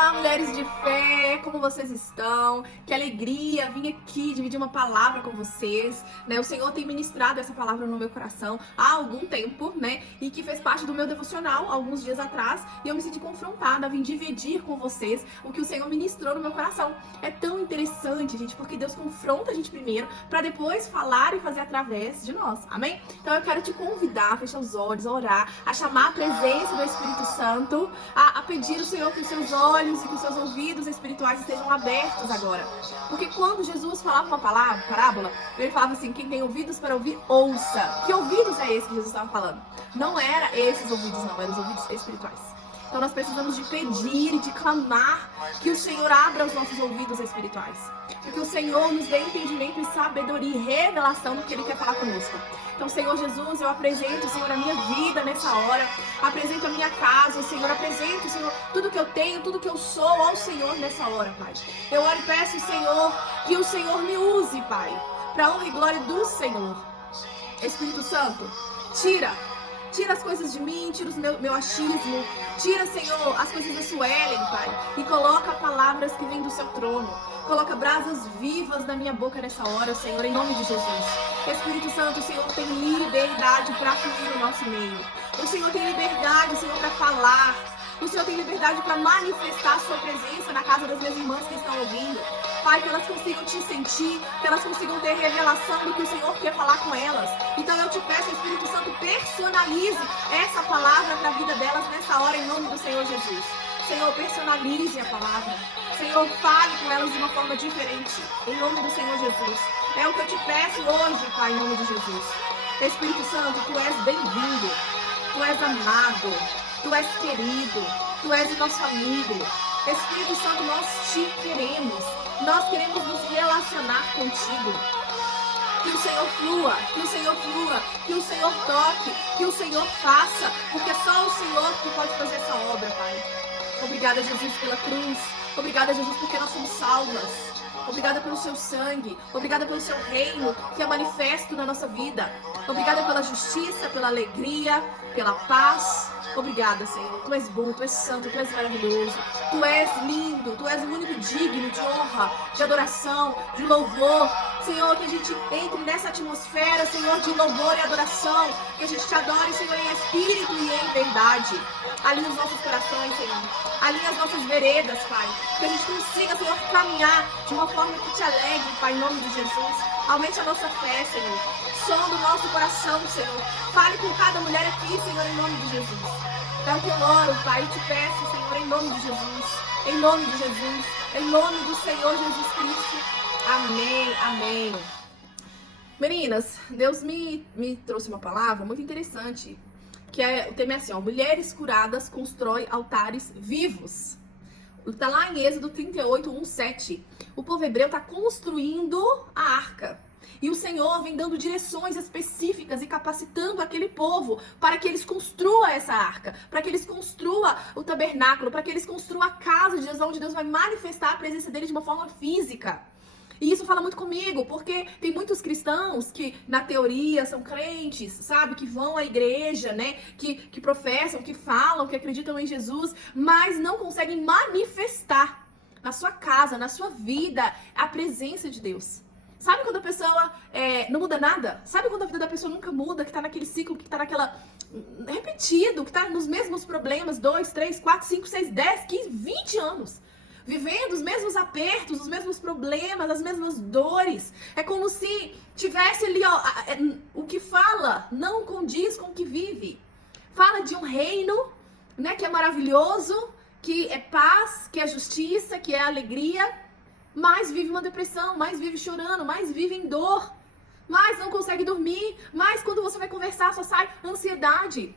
Olá, mulheres de fé, como vocês estão? Que alegria vir aqui dividir uma palavra com vocês, né? O Senhor tem ministrado essa palavra no meu coração há algum tempo, né? E que fez parte do meu devocional alguns dias atrás, e eu me senti confrontada a vir dividir com vocês o que o Senhor ministrou no meu coração. É tão interessante, gente, porque Deus confronta a gente primeiro, para depois falar e fazer através de nós, amém? Então eu quero te convidar a fechar os olhos, a orar, a chamar a presença do Espírito Santo, a pedir ao Senhor que os seus olhos e que os seus ouvidos espirituais estejam abertos agora. Porque quando Jesus falava uma parábola, ele falava assim: quem tem ouvidos para ouvir, ouça. Que ouvidos é esse que Jesus estava falando? Não era esses ouvidos, não, eram os ouvidos espirituais. Então nós precisamos de pedir e de clamar que o Senhor abra os nossos ouvidos espirituais. Que o Senhor nos dê entendimento e sabedoria e revelação do que Ele quer falar conosco. Então, Senhor Jesus, eu apresento, Senhor, a minha vida nessa hora. Apresento a minha casa, Senhor. Apresento, Senhor, tudo que eu tenho, tudo que eu sou ao Senhor nessa hora, Pai. Eu oro e peço, Senhor, que o Senhor me use, Pai, para honra e glória do Senhor. Espírito Santo, tira as coisas de mim, tira o meu achismo, tira, Senhor, as coisas da Suelen, Pai, e coloca palavras que vêm do seu trono. Coloca brasas vivas na minha boca nessa hora, Senhor, em nome de Jesus. Espírito Santo, o Senhor tem liberdade para fluir no nosso meio. O Senhor tem liberdade, Senhor, para falar. O Senhor tem liberdade para manifestar a sua presença na casa das minhas irmãs que estão ouvindo. Pai, que elas consigam te sentir, que elas consigam ter revelação do que o Senhor quer falar com elas. Então eu te peço, Espírito Santo, personalize essa palavra para a vida delas nessa hora, em nome do Senhor Jesus. Senhor, personalize a palavra. Senhor, fale com elas de uma forma diferente, em nome do Senhor Jesus. É o que eu te peço hoje, Pai, em nome de Jesus. Espírito Santo, Tu és bem-vindo, Tu és amado, Tu és querido, Tu és o nosso amigo. Espírito Santo, nós te queremos. Nós queremos nos relacionar contigo. Que o Senhor flua, que o Senhor flua, que o Senhor toque, que o Senhor faça, porque só o Senhor que pode fazer essa obra, Pai. Obrigada, Jesus, pela cruz. Obrigada, Jesus, porque nós somos salvas. Obrigada pelo seu sangue. Obrigada pelo seu reino que é manifesto na nossa vida. Obrigada pela justiça, pela alegria, pela paz. Obrigada, Senhor. Tu és bom, Tu és santo, Tu és maravilhoso. Tu és lindo, Tu és o único digno de honra, de adoração, de louvor. Senhor, que a gente entre nessa atmosfera, Senhor, de louvor e adoração. Que a gente te adore, Senhor, em espírito e em verdade. Alinha os nossos corações, Senhor. Alinha as nossas veredas, Pai. Que a gente consiga, Senhor, caminhar de uma forma que te alegre, Pai, em nome de Jesus. Aumente a nossa fé, Senhor. Som do nosso coração, Senhor. Fale com cada mulher aqui, Senhor, em nome de Jesus. É o que eu oro, Pai, e te peço, Senhor, em nome de Jesus. Em nome de Jesus. Em nome do Senhor Jesus Cristo. Amém, amém. Meninas, Deus me trouxe uma palavra muito interessante. Que o tema é assim, ó: mulheres curadas constroem altares vivos. Está lá em Êxodo 38, 1, 7. O povo hebreu está construindo a arca. E o Senhor vem dando direções específicas e capacitando aquele povo para que eles construam essa arca, para que eles construam o tabernáculo, para que eles construam a casa de Deus, onde Deus vai manifestar a presença dele de uma forma física. E isso fala muito comigo, porque tem muitos cristãos que, na teoria, são crentes, sabe? Que vão à igreja, né? Que professam, que falam, que acreditam em Jesus, mas não conseguem manifestar na sua casa, na sua vida, a presença de Deus. Sabe quando a pessoa não muda nada? Sabe quando a vida da pessoa nunca muda, que tá naquele ciclo, que tá naquela... repetido, que tá nos mesmos problemas, 2, 3, 4, 5, 6, 10, 15, 20 anos. Vivendo os mesmos apertos, os mesmos problemas, as mesmas dores. É como se tivesse ali, ó, o que fala não condiz com o que vive. Fala de um reino, né, que é maravilhoso, que é paz, que é justiça, que é alegria, mas vive uma depressão, mais vive chorando, mais vive em dor, mais não consegue dormir, mais quando você vai conversar só sai ansiedade.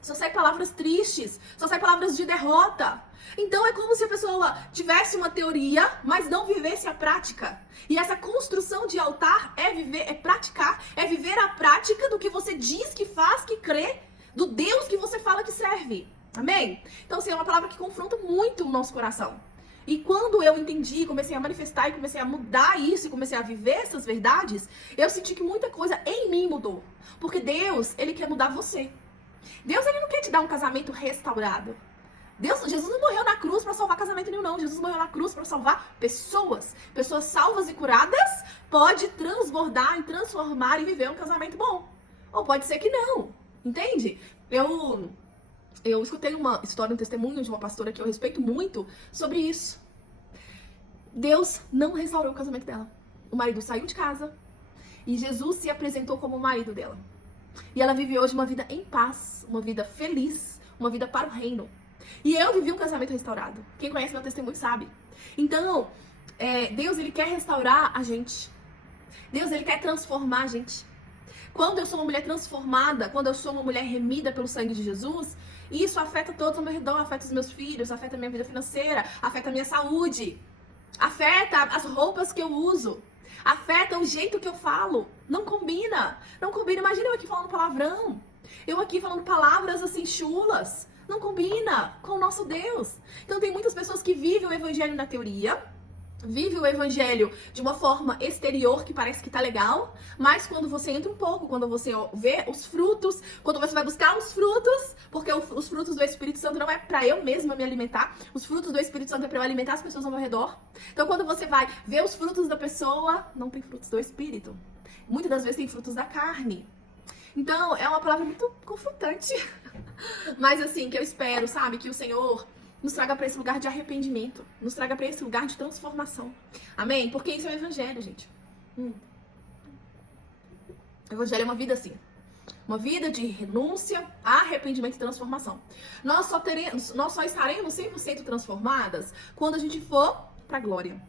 Só sai palavras tristes, só sai palavras de derrota. Então é como se a pessoa tivesse uma teoria, mas não vivesse a prática. E essa construção de altar é viver a prática do que você diz que faz, que crê, do Deus que você fala que serve. Amém? Então, assim, é uma palavra que confronta muito o nosso coração. E quando eu entendi, comecei a manifestar e comecei a mudar isso e comecei a viver essas verdades, eu senti que muita coisa em mim mudou. Porque Deus, Ele quer mudar você. Deus, Ele não quer te dar um casamento restaurado. Jesus não morreu na cruz para salvar casamento nenhum, não. Não, Jesus morreu na cruz para salvar pessoas. Pessoas salvas e curadas pode transbordar e transformar e viver um casamento bom. Ou pode ser que não, entende? Eu escutei uma história, um testemunho de uma pastora que eu respeito muito sobre isso. Deus não restaurou o casamento dela. O marido saiu de casa e Jesus se apresentou como o marido dela. E ela vive hoje uma vida em paz, uma vida feliz, uma vida para o reino. E eu vivi um casamento restaurado. Quem conhece meu testemunho sabe. Então, Deus, ele quer restaurar a gente. Deus, ele quer transformar a gente. Quando eu sou uma mulher transformada, quando eu sou uma mulher remida pelo sangue de Jesus, isso afeta todos ao meu redor, afeta os meus filhos, afeta a minha vida financeira, afeta a minha saúde, afeta as roupas que eu uso, afeta o jeito que eu falo. Não combina, não combina. Imagina eu aqui falando palavrão, eu aqui falando palavras assim chulas. Não combina com o nosso Deus. Então tem muitas pessoas que vivem o evangelho na teoria, vive o evangelho de uma forma exterior que parece que tá legal, mas quando você entra um pouco, quando você vê os frutos, quando você vai buscar os frutos, porque os frutos do Espírito Santo não é pra eu mesma me alimentar, os frutos do Espírito Santo é pra eu alimentar as pessoas ao meu redor. Então quando você vai ver os frutos da pessoa, não tem frutos do Espírito. Muitas das vezes tem frutos da carne. Então é uma palavra muito confrontante, mas assim, que eu espero, sabe, que o Senhor nos traga para esse lugar de arrependimento, nos traga para esse lugar de transformação. Amém? Porque isso é o evangelho, gente. O evangelho é uma vida assim. Uma vida de renúncia, arrependimento e transformação. Nós só estaremos 100% transformadas quando a gente for para a glória.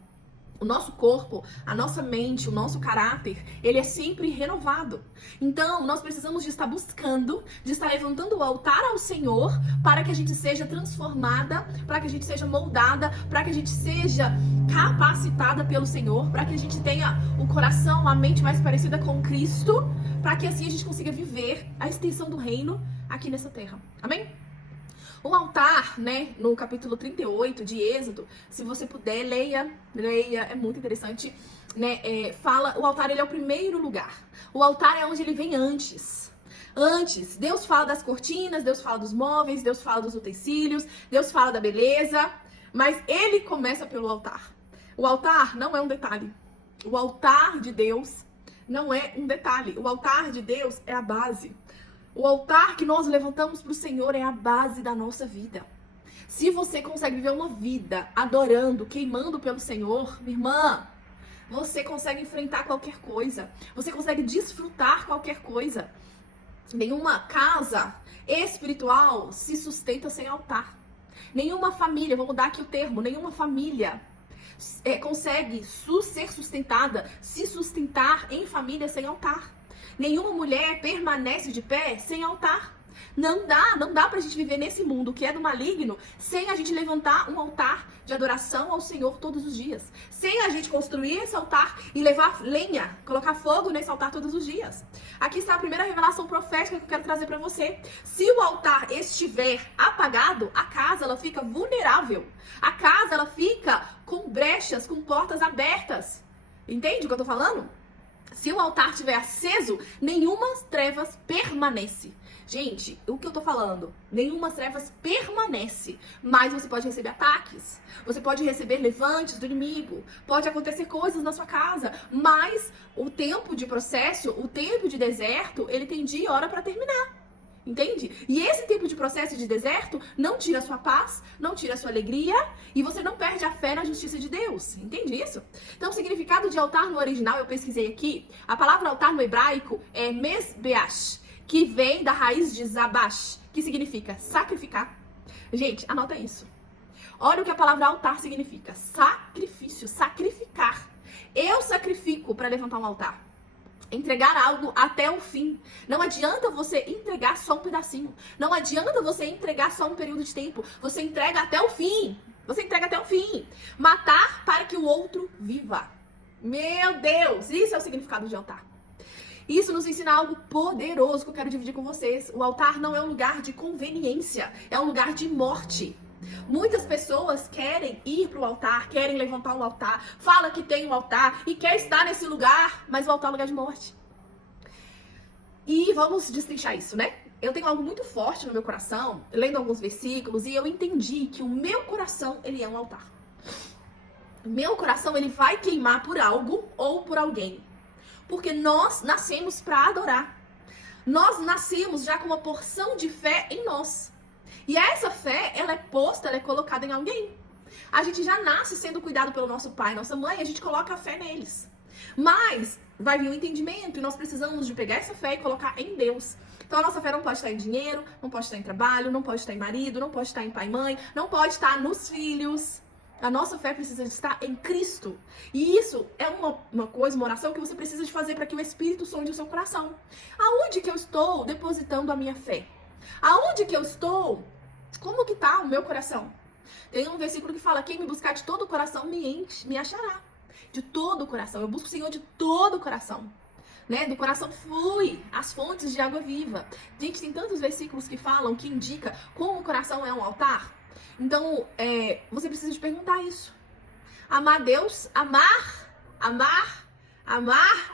O nosso corpo, a nossa mente, o nosso caráter, ele é sempre renovado. Então, nós precisamos de estar buscando, de estar levantando o altar ao Senhor para que a gente seja transformada, para que a gente seja moldada, para que a gente seja capacitada pelo Senhor, para que a gente tenha o coração, a mente mais parecida com Cristo, para que assim a gente consiga viver a extensão do reino aqui nessa terra. Amém? O altar, né, no capítulo 38 de Êxodo, se você puder, leia, é muito interessante, né, o altar ele é o primeiro lugar. O altar é onde ele vem antes. Antes, Deus fala das cortinas, Deus fala dos móveis, Deus fala dos utensílios, Deus fala da beleza, mas ele começa pelo altar. O altar não é um detalhe. O altar de Deus não é um detalhe. O altar de Deus é a base. O altar que nós levantamos para o Senhor é a base da nossa vida. Se você consegue viver uma vida adorando, queimando pelo Senhor, minha irmã, você consegue enfrentar qualquer coisa. Você consegue desfrutar qualquer coisa. Nenhuma casa espiritual se sustenta sem altar. Nenhuma família, vou mudar aqui o termo, nenhuma família consegue ser sustentada, se sustentar em família sem altar. Nenhuma mulher permanece de pé sem altar. Não dá pra gente viver nesse mundo que é do maligno sem a gente levantar um altar de adoração ao Senhor todos os dias. Sem a gente construir esse altar e levar lenha, colocar fogo nesse altar todos os dias. Aqui está a primeira revelação profética que eu quero trazer pra você. Se o altar estiver apagado, a casa ela fica vulnerável. A casa ela fica com brechas, com portas abertas. Entende o que eu tô falando? Se o altar estiver aceso, nenhuma trevas permanece. Gente, o que eu tô falando? Nenhuma trevas permanece, mas você pode receber ataques, você pode receber levantes do inimigo, pode acontecer coisas na sua casa, mas o tempo de processo, o tempo de deserto, ele tem dia e hora para terminar. Entende? E esse tempo de processo de deserto não tira a sua paz, não tira a sua alegria e você não perde a fé na justiça de Deus. Entende isso? Então, o significado de altar no original, eu pesquisei aqui, a palavra altar no hebraico é mesbeach, que vem da raiz de zabash, que significa sacrificar. Gente, anota isso. Olha o que a palavra altar significa. Sacrifício, sacrificar. Eu sacrifico para levantar um altar. Entregar algo até o fim. Não adianta você entregar só um pedacinho. Não adianta você entregar só um período de tempo. Você entrega até o fim. Você entrega até o fim. Matar para que o outro viva. Meu Deus, isso é o significado de altar. Isso nos ensina algo poderoso que eu quero dividir com vocês. O altar não é um lugar de conveniência, é um lugar de morte. Muitas pessoas querem ir para o altar, querem levantar um altar, fala que tem um altar e quer estar nesse lugar, mas o altar é um lugar de morte. E vamos destrinchar isso, né? Eu tenho algo muito forte no meu coração, lendo alguns versículos, e eu entendi que o meu coração, ele é um altar. Meu coração, ele vai queimar por algo ou por alguém. Porque nós nascemos para adorar. Nós nascemos já com uma porção de fé em nós. E essa fé, ela é posta, ela é colocada em alguém. A gente já nasce sendo cuidado pelo nosso pai, nossa mãe, a gente coloca a fé neles. Mas vai vir o entendimento e nós precisamos de pegar essa fé e colocar em Deus. Então a nossa fé não pode estar em dinheiro, não pode estar em trabalho, não pode estar em marido, não pode estar em pai e mãe, não pode estar nos filhos. A nossa fé precisa de estar em Cristo. E isso é uma coisa, uma oração que você precisa de fazer para que o Espírito sonde o seu coração. Aonde que eu estou depositando a minha fé? Aonde que eu estou? Como que está o meu coração? Tem um versículo que fala, quem me buscar de todo o coração me achará. De todo o coração. Eu busco o Senhor de todo o coração. Né? Do coração flui as fontes de água viva. Gente, tem tantos versículos que falam, que indica como o coração é um altar. Então, você precisa de perguntar isso. Amar Deus, amar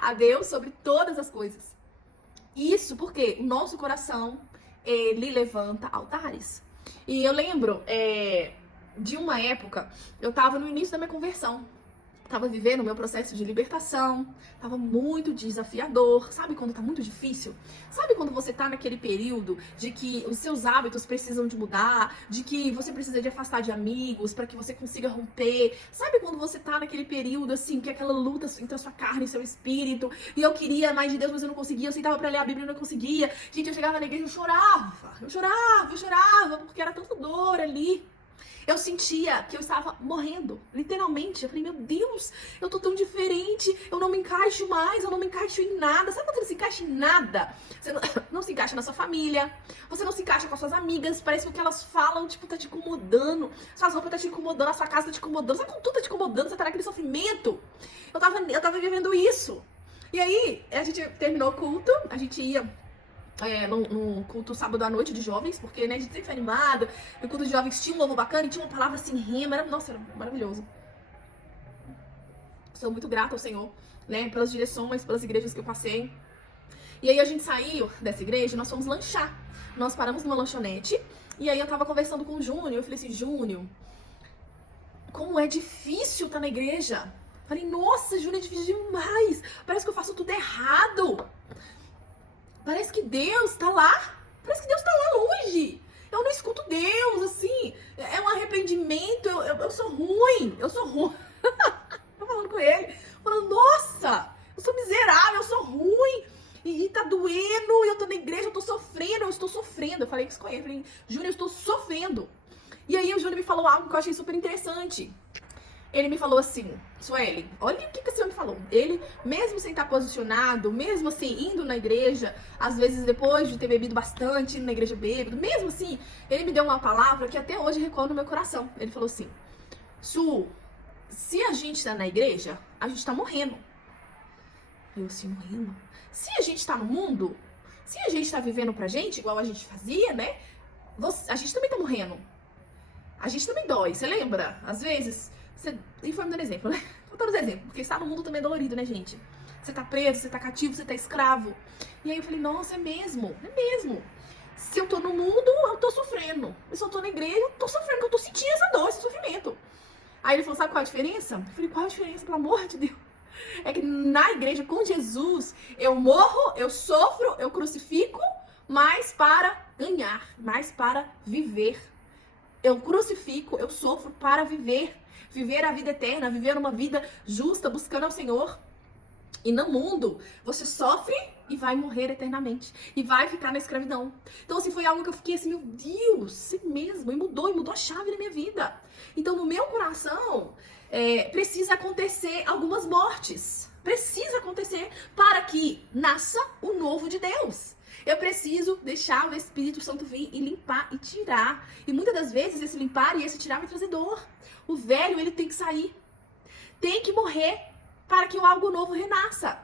a Deus sobre todas as coisas. Isso porque o nosso coração, ele levanta altares. E eu lembro de uma época, eu estava no início da minha conversão. Tava vivendo o meu processo de libertação, tava muito desafiador. Sabe quando tá muito difícil? Sabe quando você tá naquele período de que os seus hábitos precisam de mudar, de que você precisa de afastar de amigos para que você consiga romper? Sabe quando você tá naquele período assim, que é aquela luta entre a sua carne e seu espírito, e eu queria mais de Deus, mas eu não conseguia, eu sentava pra ler a Bíblia e não conseguia. Gente, eu chegava na igreja e eu chorava, porque era tanta dor ali. Eu sentia que eu estava morrendo, literalmente. Eu falei, meu Deus, eu tô tão diferente, eu não me encaixo mais, eu não me encaixo em nada. Sabe quando você não se encaixa em nada? Você não se encaixa na sua família, você não se encaixa com as suas amigas, parece que o que elas falam, tipo, tá te incomodando, suas roupas tá te incomodando, a sua casa tá te incomodando. Sabe quando tudo tá te incomodando, você tá naquele sofrimento? Eu tava vivendo isso. E aí, a gente terminou o culto, a gente ia num culto sábado à noite de jovens, porque né, a gente sempre foi animado. No culto de jovens tinha um louvor bacana e tinha uma palavra assim, rema. Nossa, era maravilhoso. Sou muito grata ao Senhor, né, pelas direções, pelas igrejas que eu passei. E aí a gente saiu dessa igreja e nós fomos lanchar. Nós paramos numa lanchonete e aí eu tava conversando com o Júnior. Eu falei assim, Júnior, como é difícil estar na igreja. Falei, nossa, Júnior, é difícil demais. Parece que eu faço tudo errado. Parece que Deus tá lá. Parece que Deus tá lá longe. Eu não escuto Deus, assim. É um arrependimento. Eu sou ruim. Eu sou ruim. Tô falando com ele. Falando, nossa, eu sou miserável, eu sou ruim. E tá doendo. Eu tô na igreja, eu tô sofrendo. Eu estou sofrendo. Eu falei isso com ele. Eu falei, Júnior, eu estou sofrendo. E aí o Júnior me falou algo que eu achei super interessante. Ele me falou assim, Sueli, olha o que esse homem falou. Ele, mesmo sem estar posicionado, mesmo assim, indo na igreja, às vezes depois de ter bebido bastante, indo na igreja bêbado, mesmo assim, ele me deu uma palavra que até hoje recorre no meu coração. Ele falou assim, Su, se a gente tá na igreja, a gente tá morrendo. Eu assim, morrendo? Se a gente tá no mundo, se a gente tá vivendo pra gente, igual a gente fazia, né? A gente também tá morrendo. A gente também dói, você lembra? Às vezes... E foi me dando exemplo, né? Vou dar os exemplos, porque estar no mundo também é dolorido, né, gente? Você tá preso, você tá cativo, você tá escravo. E aí eu falei, nossa, é mesmo. Se eu tô no mundo, eu tô sofrendo. E se eu tô na igreja, eu tô sofrendo, porque eu tô sentindo essa dor, esse sofrimento. Aí ele falou, sabe qual é a diferença? Eu falei, qual a diferença, pelo amor de Deus? É que na igreja, com Jesus, eu morro, eu sofro, eu crucifico, mas para ganhar, mais para viver. Eu crucifico, eu sofro para viver. Viver a vida eterna, viver uma vida justa, buscando ao Senhor. E no mundo, você sofre e vai morrer eternamente. E vai ficar na escravidão. Então, assim, foi algo que eu fiquei assim, meu Deus, assim mesmo. E mudou a chave na minha vida. Então, no meu coração, precisa acontecer algumas mortes. Precisa acontecer para que nasça o novo de Deus. Eu preciso deixar o Espírito Santo vir e limpar e tirar. E muitas das vezes esse limpar e esse tirar vai trazer dor. O velho, ele tem que sair. Tem que morrer para que algo novo renasça.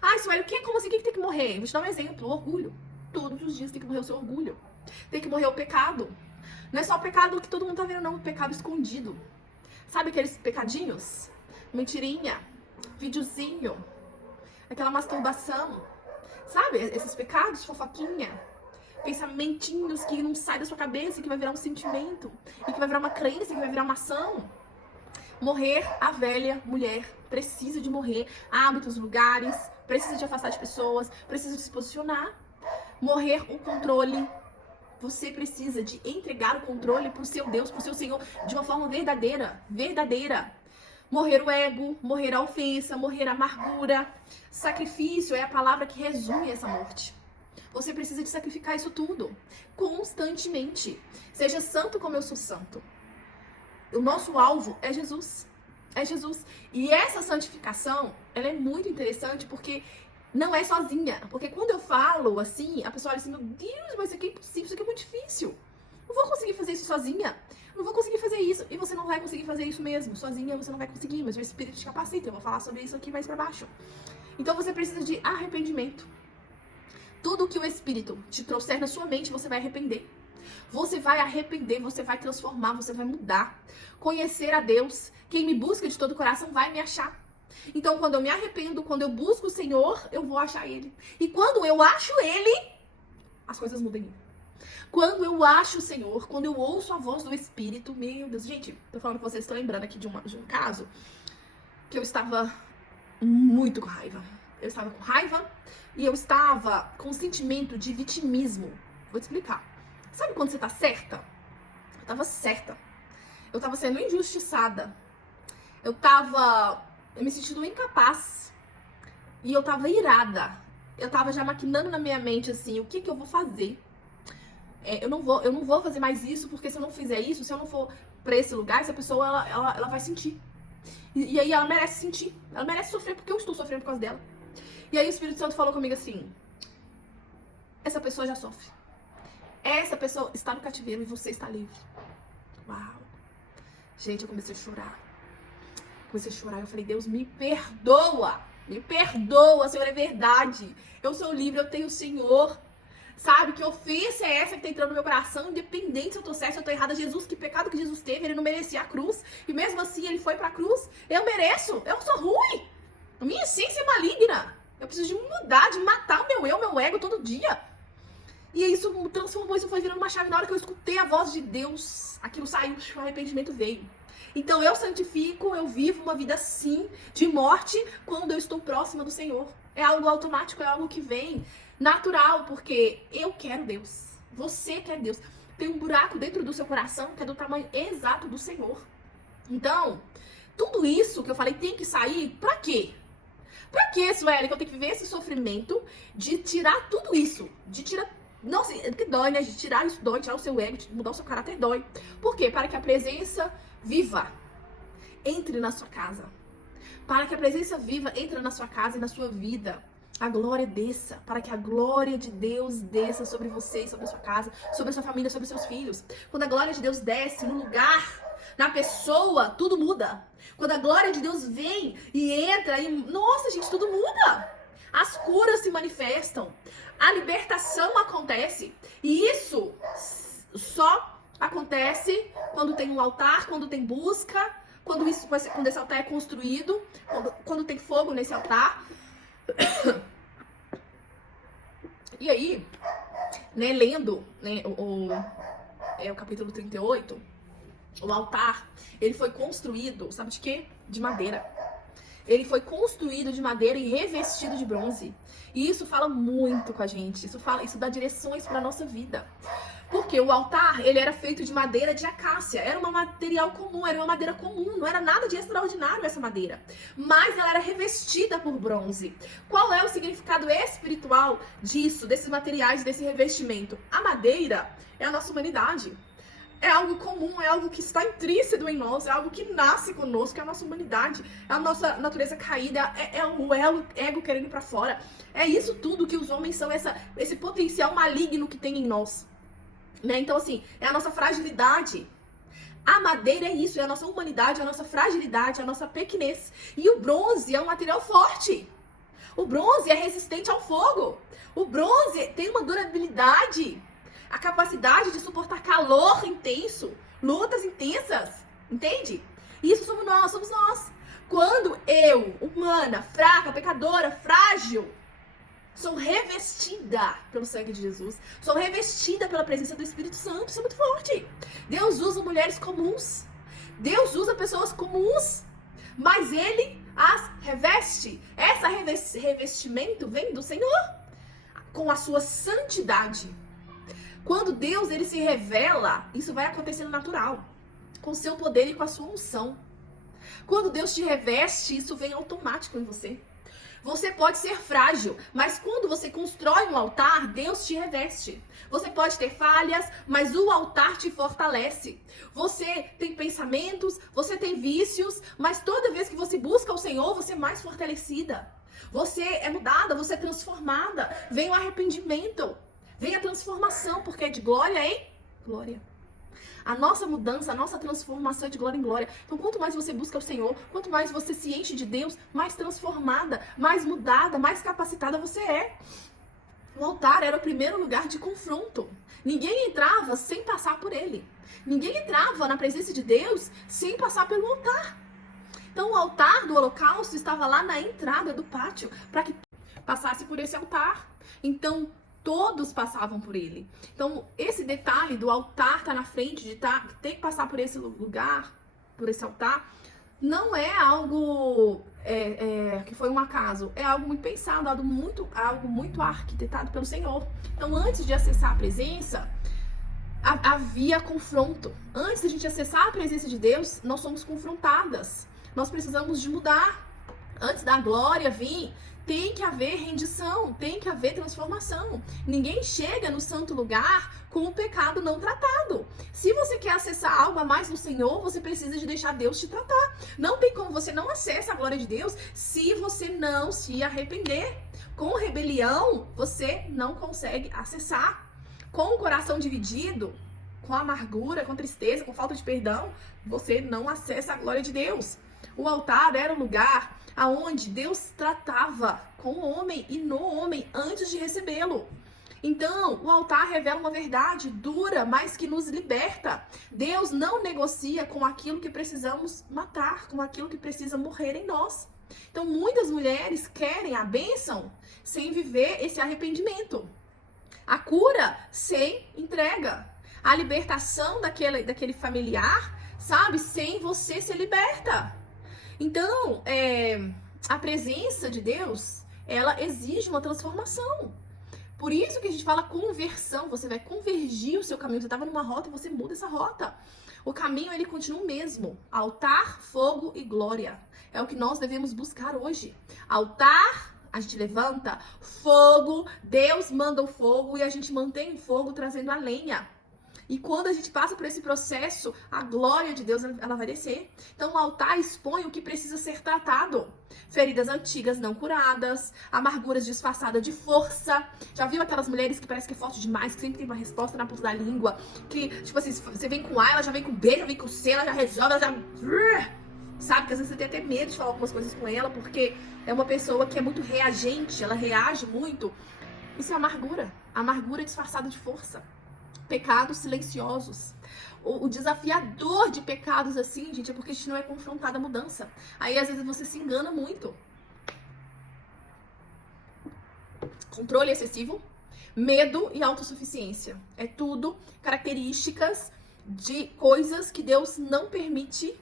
Ah, Sueli, como assim? O que tem que morrer? Vou te dar um exemplo. O orgulho. Todos os dias tem que morrer o seu orgulho. Tem que morrer o pecado. Não é só o pecado que todo mundo tá vendo, não. O pecado escondido. Sabe aqueles pecadinhos? Mentirinha. Videozinho. Aquela masturbação. Sabe? Esses pecados, fofoquinha. Pensamentinhos que não saem da sua cabeça, que vai virar um sentimento. E que vai virar uma crença, que vai virar uma ação. Morrer a velha mulher. Precisa de morrer hábitos, lugares, precisa de afastar de pessoas, precisa de se posicionar. Morrer o controle. Você precisa de entregar o controle pro seu Deus, pro seu Senhor, de uma forma verdadeira. Verdadeira. Morrer o ego, morrer a ofensa, morrer a amargura. Sacrifício é a palavra que resume essa morte. Você precisa de sacrificar isso tudo, constantemente. Seja santo como eu sou santo. O nosso alvo é Jesus. É Jesus. E essa santificação, ela é muito interessante porque não é sozinha. Porque quando eu falo assim, a pessoa olha assim, meu Deus, mas isso aqui é impossível, isso aqui é muito difícil. Não vou conseguir fazer isso sozinha. Não vou conseguir fazer isso. E você não vai conseguir fazer isso mesmo. Sozinha você não vai conseguir, mas o Espírito te capacita. Eu vou falar sobre isso aqui mais pra baixo. Então você precisa de arrependimento. Tudo que o Espírito te trouxer na sua mente, você vai arrepender. Você vai arrepender, você vai transformar, você vai mudar. Conhecer a Deus. Quem me busca de todo o coração vai me achar. Então, quando eu me arrependo, quando eu busco o Senhor, eu vou achar Ele. E quando eu acho Ele, as coisas mudam em mim. Quando eu acho o Senhor, quando eu ouço a voz do Espírito, meu Deus, gente, tô falando que vocês estão lembrando aqui de um caso que eu estava muito com raiva. Eu estava com raiva e eu estava com um sentimento de vitimismo. Vou te explicar. Sabe quando você tá certa? Eu tava certa. Eu tava sendo injustiçada. Eu tava me sentindo incapaz. E eu tava irada. Eu tava já maquinando na minha mente assim, o que eu vou fazer? Eu não vou fazer mais isso, porque se eu não fizer isso, se eu não for pra esse lugar, essa pessoa, ela vai sentir. E aí ela merece sentir. Ela merece sofrer, porque eu estou sofrendo por causa dela. E aí o Espírito Santo falou comigo assim, essa pessoa já sofre. Essa pessoa está no cativeiro e você está livre. Uau. Gente, eu comecei a chorar. Eu falei, Deus, me perdoa. Me perdoa, Senhor, é verdade. Eu sou livre, eu tenho o Senhor. Sabe, que ofensa é essa que tá entrando no meu coração? Independente se eu tô certa, se eu tô errada. Jesus, que pecado que Jesus teve, ele não merecia a cruz. E mesmo assim, ele foi pra cruz. Eu mereço, eu sou ruim. A minha essência é maligna. Eu preciso de mudar, de matar o meu ego todo dia. E isso transformou, isso foi virando uma chave. Na hora que eu escutei a voz de Deus, aquilo saiu, o arrependimento veio. Então eu santifico, eu vivo uma vida sim, de morte, quando eu estou próxima do Senhor. É algo automático, é algo que vem natural, porque eu quero Deus. Você quer Deus. Tem um buraco dentro do seu coração que é do tamanho exato do Senhor. Então, tudo isso que eu falei tem que sair, pra quê? Pra quê, Sueli, que eu tenho que viver esse sofrimento de tirar tudo isso? De tirar... Nossa, que dói, né? De tirar isso dói, tirar o seu ego, de mudar o seu caráter dói. Por quê? Para que a presença viva entre na sua casa. Para que a presença viva entre na sua casa e na sua vida. A glória desça, para que a glória de Deus desça sobre você, sobre a sua casa, sobre a sua família, sobre os seus filhos. Quando a glória de Deus desce no lugar, na pessoa, tudo muda. Quando a glória de Deus vem e entra, e nossa, gente, tudo muda. As curas se manifestam, a libertação acontece. E isso só acontece quando tem um altar, quando tem busca, quando esse altar é construído, quando tem fogo nesse altar. E aí, né, lendo, né, o capítulo 38, o altar, ele foi construído, sabe de quê? De madeira. Ele foi construído de madeira e revestido de bronze. E isso fala muito com a gente, isso dá direções para nossa vida. Porque o altar, ele era feito de madeira de acácia, era um material comum, era uma madeira comum, não era nada de extraordinário essa madeira. Mas ela era revestida por bronze. Qual é o significado espiritual disso, desses materiais, desse revestimento? A madeira é a nossa humanidade. É algo comum, é algo que está intrínseco em nós, é algo que nasce conosco, é a nossa humanidade, é a nossa natureza caída, é o ego querendo ir pra fora. É isso tudo que os homens são, esse potencial maligno que tem em nós. Né? Então, assim, é a nossa fragilidade. A madeira é isso, é a nossa humanidade, é a nossa fragilidade, é a nossa pequenez. E o bronze é um material forte. O bronze é resistente ao fogo. O bronze tem uma durabilidade, a capacidade de suportar calor intenso, lutas intensas, entende? Isso somos nós. Quando eu, humana, fraca, pecadora, frágil, sou revestida pelo sangue de Jesus, sou revestida pela presença do Espírito Santo, isso é muito forte. Deus usa mulheres comuns, Deus usa pessoas comuns, mas ele as reveste. Essa revestimento vem do Senhor, com a sua santidade. Quando Deus ele se revela, isso vai acontecer no natural, com o seu poder e com a sua unção. Quando Deus te reveste, isso vem automático em você. Você pode ser frágil, mas quando você constrói um altar, Deus te reveste. Você pode ter falhas, mas o altar te fortalece. Você tem pensamentos, você tem vícios, mas toda vez que você busca o Senhor, você é mais fortalecida. Você é mudada, você é transformada. Vem o arrependimento, vem a transformação, porque é de glória em glória. A nossa mudança, a nossa transformação é de glória em glória. Então, quanto mais você busca o Senhor, quanto mais você se enche de Deus, mais transformada, mais mudada, mais capacitada você é. O altar era o primeiro lugar de confronto. Ninguém entrava sem passar por ele. Ninguém entrava na presença de Deus sem passar pelo altar. Então, o altar do holocausto estava lá na entrada do pátio, para que passasse por esse altar. Então, todos passavam por ele. Então, esse detalhe do altar estar na frente, de ter que passar por esse lugar, por esse altar, não é algo que foi um acaso. É algo muito pensado, algo muito arquitetado pelo Senhor. Então, antes de acessar a presença, havia confronto. Antes de a gente acessar a presença de Deus, nós somos confrontadas. Nós precisamos de mudar. Antes da glória vir, tem que haver rendição, tem que haver transformação. Ninguém chega no santo lugar com o pecado não tratado. Se você quer acessar algo a mais no Senhor, você precisa de deixar Deus te tratar. Não tem como você não acessar a glória de Deus se você não se arrepender. Com rebelião, você não consegue acessar. Com o coração dividido, com amargura, com tristeza, com falta de perdão, você não acessa a glória de Deus. O altar era o lugar aonde Deus tratava com o homem e no homem antes de recebê-lo. Então, o altar revela uma verdade dura, mas que nos liberta. Deus não negocia com aquilo que precisamos matar, com aquilo que precisa morrer em nós. Então, muitas mulheres querem a bênção sem viver esse arrependimento. A cura sem entrega. A libertação daquele familiar, sabe? Sem você ser liberta. Então, a presença de Deus, ela exige uma transformação. Por isso que a gente fala conversão. Você vai convergir o seu caminho. Você estava numa rota e você muda essa rota. O caminho, ele continua o mesmo. Altar, fogo e glória. É o que nós devemos buscar hoje. Altar, a gente levanta. Fogo, Deus manda o fogo e a gente mantém o fogo trazendo a lenha. E quando a gente passa por esse processo, a glória de Deus, ela vai descer. Então, o altar expõe o que precisa ser tratado. Feridas antigas não curadas, amarguras disfarçadas de força. Já viu aquelas mulheres que parece que é forte demais, que sempre tem uma resposta na ponta da língua? Que, tipo assim, você vem com A, ela já vem com B, já vem com C, ela já resolve, ela já... Sabe? Que às vezes você tem até medo de falar algumas coisas com ela, porque é uma pessoa que é muito reagente, ela reage muito. Isso é amargura. Amargura disfarçada de força. Pecados silenciosos. O desafiador de pecados assim, gente, é porque a gente não é confrontado à mudança. Aí, às vezes, você se engana muito. Controle excessivo, medo e autossuficiência. É tudo características de coisas que Deus não permite,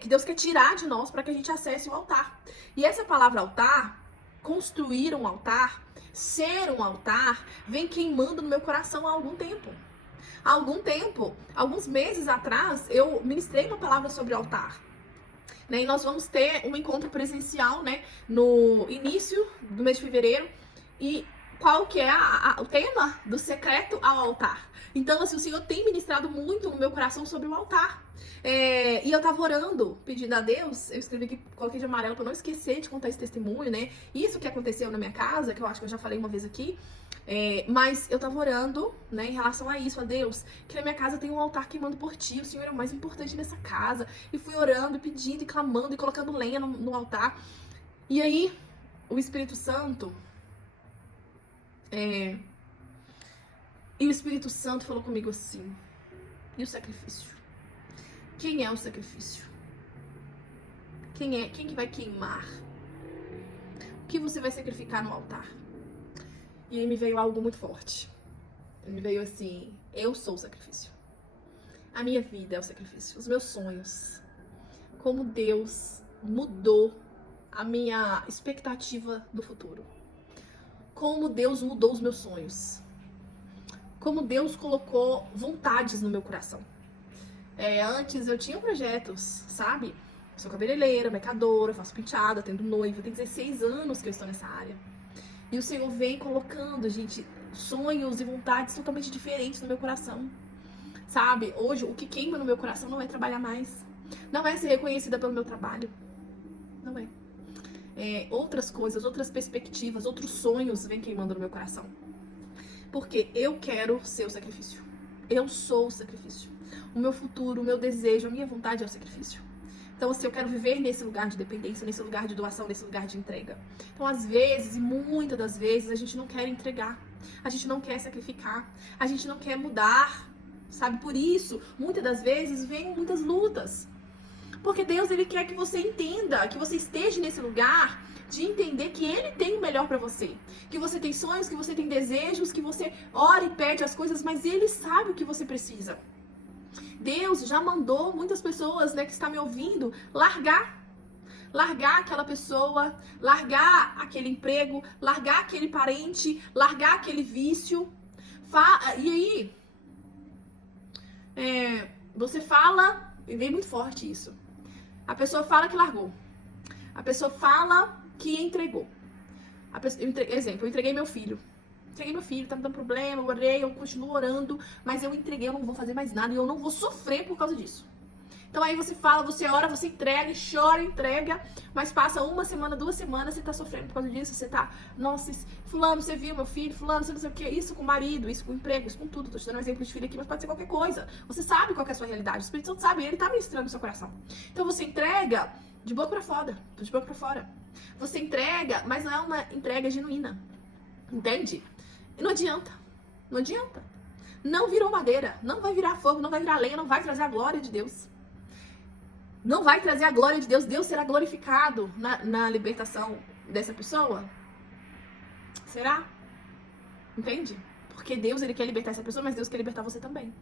que Deus quer tirar de nós para que a gente acesse o altar. E essa palavra altar, construir um altar, ser um altar, vem queimando no meu coração há algum tempo. Há algum tempo, alguns meses atrás, eu ministrei uma palavra sobre altar. Né? E nós vamos ter um encontro presencial, né, no início do mês de fevereiro. E qual que é o tema? Do secreto ao altar. Então, assim, o Senhor tem ministrado muito no meu coração sobre o altar. E eu tava orando, pedindo a Deus, eu escrevi aqui, coloquei de amarelo pra não esquecer de contar esse testemunho, né? Isso que aconteceu na minha casa, que eu acho que eu já falei uma vez aqui. Mas eu tava orando, né, em relação a isso, a Deus, que na minha casa tem um altar queimando por ti, o Senhor é o mais importante nessa casa. E fui orando, pedindo, e clamando, e colocando lenha no altar. E aí, o Espírito Santo... E o Espírito Santo falou comigo assim: e o sacrifício? Quem é o sacrifício? Quem que vai queimar? O que você vai sacrificar no altar? E aí me veio algo muito forte. Me veio assim: eu sou o sacrifício. A minha vida é o sacrifício, os meus sonhos. Como Deus mudou a minha expectativa do futuro. Como Deus mudou os meus sonhos. Como Deus colocou vontades no meu coração. Antes eu tinha projetos, sabe? Sou cabeleireira, mercadora, faço penteada, atendo noiva. Tem 16 anos que eu estou nessa área. E o Senhor vem colocando, gente, sonhos e vontades totalmente diferentes no meu coração. Sabe? Hoje, o que queima no meu coração não é trabalhar mais. Não é ser reconhecida pelo meu trabalho. Não é. Outras coisas, outras perspectivas, outros sonhos vêm queimando no meu coração. Porque eu quero ser o sacrifício. Eu sou o sacrifício. O meu futuro, o meu desejo, a minha vontade é o sacrifício. Então, assim, eu quero viver nesse lugar de dependência, nesse lugar de doação, nesse lugar de entrega. Então, às vezes, e muitas das vezes, a gente não quer entregar. A gente não quer sacrificar. A gente não quer mudar. Sabe? Por isso, muitas das vezes, vem muitas lutas. Porque Deus, Ele quer que você entenda, que você esteja nesse lugar de entender que Ele tem o melhor pra você. Que você tem sonhos, que você tem desejos, que você ora e pede as coisas, mas Ele sabe o que você precisa. Deus já mandou muitas pessoas, né, que estão me ouvindo, largar aquela pessoa, largar aquele emprego, largar aquele parente, largar aquele vício. E aí, você fala, e vem muito forte isso. A pessoa fala que largou. A pessoa fala que entregou. Exemplo, eu entreguei meu filho. Tá me dando problema, eu orei, eu continuo orando, mas eu entreguei, eu não vou fazer mais nada e eu não vou sofrer por causa disso. Então aí você fala, você ora, você entrega, chora, entrega, mas passa 1 semana, 2 semanas, você tá sofrendo por causa disso, você tá, nossa, fulano, você viu meu filho, fulano, você não sei o que, isso com o marido, isso com o emprego, isso com tudo, tô te dando um exemplo de filho aqui, mas pode ser qualquer coisa. Você sabe qual que é a sua realidade, o Espírito Santo sabe, ele tá ministrando no seu coração. Então você entrega de boca pra fora, de boca pra fora. Você entrega, mas não é uma entrega genuína, entende? E não adianta, não adianta. Não virou madeira, não vai virar fogo, não vai virar lenha, não vai trazer a glória de Deus. Não vai trazer a glória de Deus. Deus será glorificado na libertação dessa pessoa? Será? Entende? Porque Deus, Ele quer libertar essa pessoa, mas Deus quer libertar você também.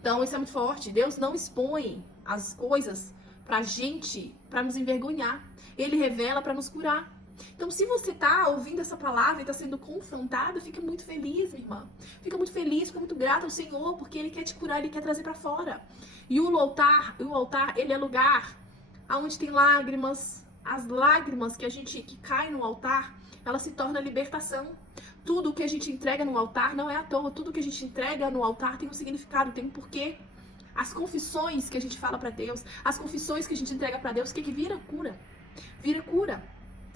Então, isso é muito forte. Deus não expõe as coisas pra gente, pra nos envergonhar. Ele revela pra nos curar. Então, se você tá ouvindo essa palavra e tá sendo confrontada, fica muito feliz, minha irmã. Fica muito feliz, fica muito grata ao Senhor, porque Ele quer te curar, Ele quer trazer pra fora. E o altar, ele é lugar onde tem lágrimas. As lágrimas que caem no altar, ela se torna libertação. Tudo que a gente entrega no altar não é à toa. Tudo que a gente entrega no altar tem um significado, tem um porquê. As confissões que a gente fala pra Deus, as confissões que a gente entrega pra Deus, o que vira? Cura. Vira cura.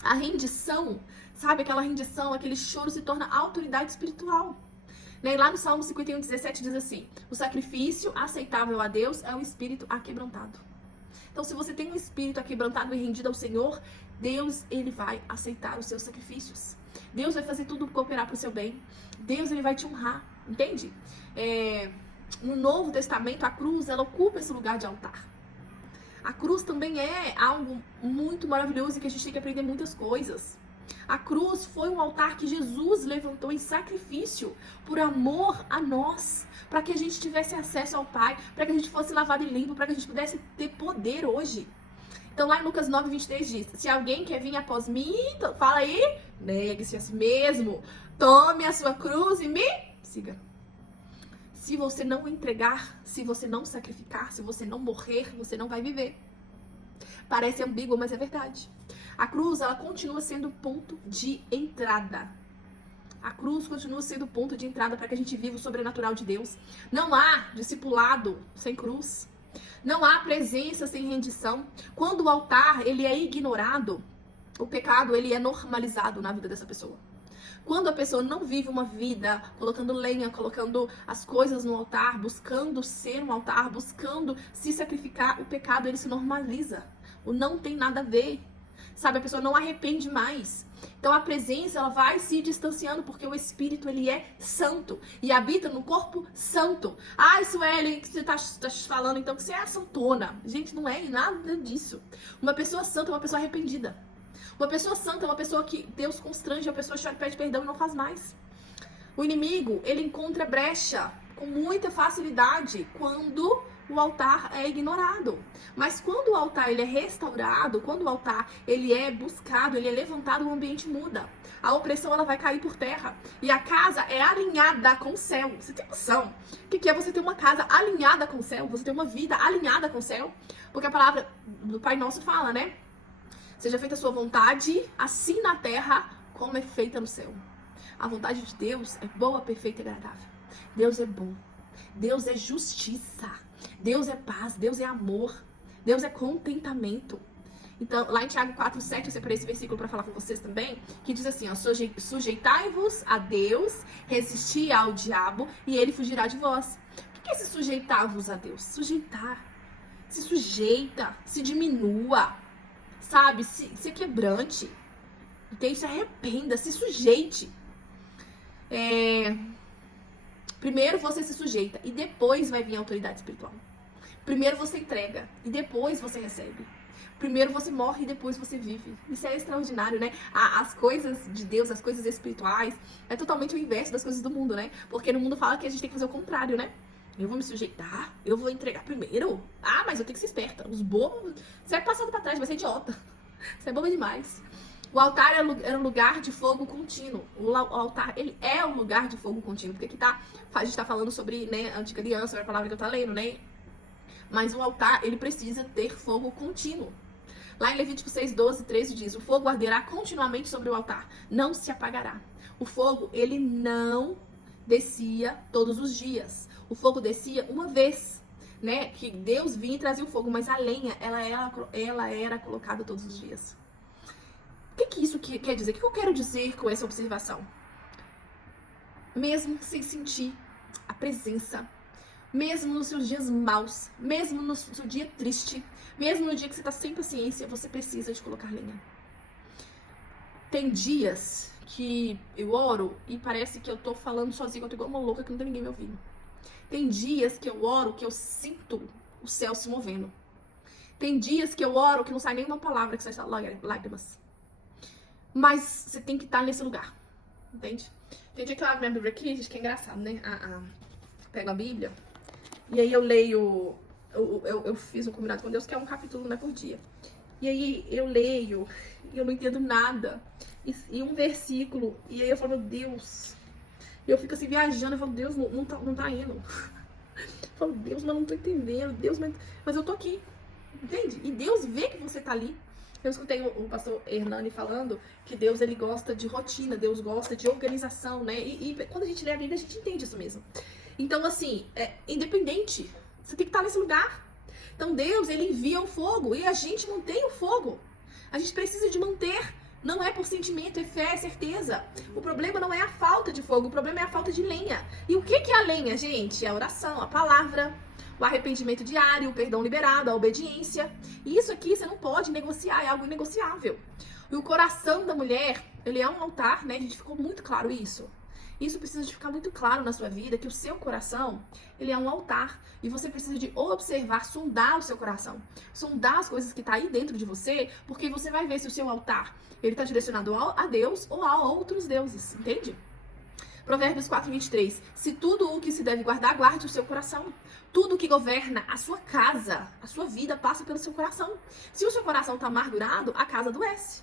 A rendição, sabe? Aquela rendição, aquele choro se torna autoridade espiritual. E lá no Salmo 51:17 diz assim: o sacrifício aceitável a Deus é o espírito aquebrantado. Então, se você tem um espírito aquebrantado e rendido ao Senhor, Deus, Ele vai aceitar os seus sacrifícios. Deus vai fazer tudo cooperar para o seu bem. Deus, Ele vai te honrar, entende? No Novo Testamento, a cruz, ela ocupa esse lugar de altar. A cruz também é algo muito maravilhoso e que a gente tem que aprender muitas coisas. A cruz foi um altar que Jesus levantou em sacrifício por amor a nós, para que a gente tivesse acesso ao Pai, para que a gente fosse lavado e limpo, para que a gente pudesse ter poder hoje. Então lá em Lucas 9:23 diz: se alguém quer vir após mim, então, fala aí, negue-se a si mesmo, tome a sua cruz e me siga. Se você não entregar, se você não sacrificar, se você não morrer, você não vai viver. Parece ambíguo, mas é verdade. A cruz, ela continua sendo ponto de entrada. A cruz continua sendo ponto de entrada para que a gente viva o sobrenatural de Deus. Não há discipulado sem cruz. Não há presença sem rendição. Quando o altar, ele é ignorado, o pecado, ele é normalizado na vida dessa pessoa. Quando a pessoa não vive uma vida colocando lenha, colocando as coisas no altar, buscando ser um altar, buscando se sacrificar, o pecado, ele se normaliza. O não tem nada a ver. Sabe, a pessoa não arrepende mais. Então a presença, ela vai se distanciando, porque o Espírito, ele é santo e habita no corpo santo. Ah, Sueli, que você tá falando então que você é santona. Gente, não é nada disso. Uma pessoa santa é uma pessoa arrependida. Uma pessoa santa é uma pessoa que Deus constrange, a pessoa chora, pede perdão e não faz mais. O inimigo, ele encontra brecha com muita facilidade quando o altar é ignorado. Mas quando o altar ele é restaurado, quando o altar ele é buscado, ele é levantado, o ambiente muda. A opressão ela vai cair por terra. E a casa é alinhada com o céu. Você tem noção? O que é você ter uma casa alinhada com o céu? Você ter uma vida alinhada com o céu? Porque a palavra do Pai Nosso fala, né? Seja feita a sua vontade, assim na terra, como é feita no céu. A vontade de Deus é boa, perfeita e agradável. Deus é bom. Deus é justiça. Deus é paz. Deus é amor. Deus é contentamento. Então, lá em Tiago 4:7, eu separei esse versículo para falar com vocês também, que diz assim, ó, sujeitai-vos a Deus, resisti ao diabo e ele fugirá de vós. O que é esse sujeitar-vos a Deus? Sujeitar. Se sujeita, se diminua, sabe? Se quebrante. Entende? Se arrependa, se sujeite. Primeiro você se sujeita e depois vai vir a autoridade espiritual. Primeiro você entrega e depois você recebe. Primeiro você morre e depois você vive. Isso é extraordinário, né? As coisas de Deus, as coisas espirituais, é totalmente o inverso das coisas do mundo, né? Porque no mundo fala que a gente tem que fazer o contrário, né? Eu vou me sujeitar, eu vou entregar primeiro. Ah, mas eu tenho que ser esperta. Os bobos, você vai passando pra trás, vai ser idiota. Você é boba demais. O altar era um lugar de fogo contínuo. O altar, ele é um lugar de fogo contínuo. Porque aqui a gente tá falando sobre, né, a antiga aliança, é a palavra que eu tô lendo, né? Mas o altar, ele precisa ter fogo contínuo. Lá em Levítico 6:12-13 diz, o fogo arderá continuamente sobre o altar, não se apagará. O fogo, ele não descia todos os dias. O fogo descia uma vez, né? Que Deus vinha e trazia o fogo, mas a lenha, ela era colocada todos os dias. O que isso quer dizer? O que eu quero dizer com essa observação? Mesmo sem sentir a presença, mesmo nos seus dias maus, mesmo no seu dia triste, mesmo no dia que você está sem paciência, você precisa de colocar lenha. Tem dias que eu oro e parece que eu tô falando sozinha, eu tô igual uma louca que não tem ninguém me ouvindo. Tem dias que eu oro que eu sinto o céu se movendo. Tem dias que eu oro que não sai nenhuma palavra, que sai só lágrimas. Mas você tem que estar nesse lugar, entende? Tem dia que eu abro minha Bíblia aqui, gente, que é engraçado, né? Pego a Bíblia e aí eu leio, eu fiz um combinado com Deus que é um capítulo, né, por dia. E aí eu leio e eu não entendo nada. E um versículo, e aí eu falo, meu Deus. E eu fico assim viajando, eu falo, Deus, não tá indo. Eu falo, Deus, mas não tô entendendo. Deus, mas eu tô aqui, entende? E Deus vê que você tá ali. Eu escutei o pastor Hernani falando que Deus, ele gosta de rotina, Deus gosta de organização, né? E quando a gente lê a Bíblia, a gente entende isso mesmo. Então, assim, independente, você tem que estar nesse lugar. Então, Deus, ele envia o fogo e a gente mantém o fogo. A gente precisa de manter. Não é por sentimento, é fé, é certeza. O problema não é a falta de fogo, o problema é a falta de lenha. E o que é a lenha, gente? É a oração, a palavra, o arrependimento diário, o perdão liberado, a obediência. E isso aqui você não pode negociar, é algo inegociável. E o coração da mulher, ele é um altar, né? A gente ficou muito claro isso. Isso precisa de ficar muito claro na sua vida, que o seu coração, ele é um altar. E você precisa de observar, sondar o seu coração. Sondar as coisas que estão aí dentro de você, porque você vai ver se o seu altar, ele está direcionado a Deus ou a outros deuses, entende? Provérbios 4:23. Se tudo o que se deve guardar, guarde o seu coração. Tudo que governa a sua casa, a sua vida, passa pelo seu coração. Se o seu coração está amargurado, a casa adoece.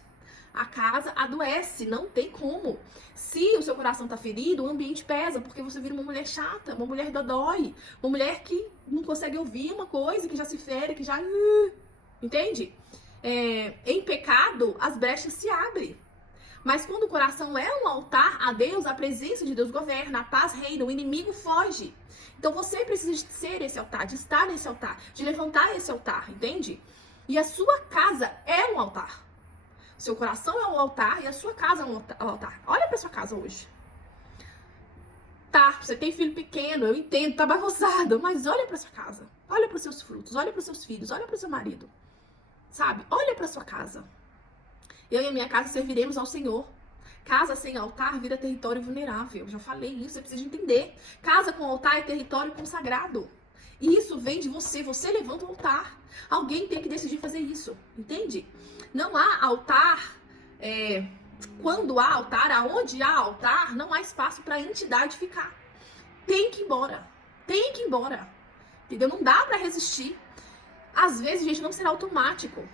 A casa adoece, não tem como. Se o seu coração tá ferido, o ambiente pesa, porque você vira uma mulher chata, uma mulher dodói, uma mulher que não consegue ouvir uma coisa, que já se fere, que já... Entende? Em pecado, as brechas se abrem. Mas quando o coração é um altar a Deus, a presença de Deus governa, a paz reina, o inimigo foge. Então você precisa de ser esse altar, de estar nesse altar, de levantar esse altar, entende? E a sua casa é um altar. Seu coração é um altar e a sua casa é um altar. Olha pra sua casa hoje. Tá, você tem filho pequeno, eu entendo, tá bagunçado, mas olha pra sua casa. Olha pros seus frutos, olha pros seus filhos, olha pro seu marido. Sabe? Olha pra sua casa. Eu e a minha casa serviremos ao Senhor. Casa sem altar vira território vulnerável. Eu já falei isso, você precisa entender. Casa com altar é território consagrado. E isso vem de você. Você levanta o altar. Alguém tem que decidir fazer isso. Entende? Não há altar. Quando há altar, aonde há altar, não há espaço para a entidade ficar. Tem que ir embora. Tem que ir embora. entendeu? Não dá pra resistir. Às vezes, gente, não será automático,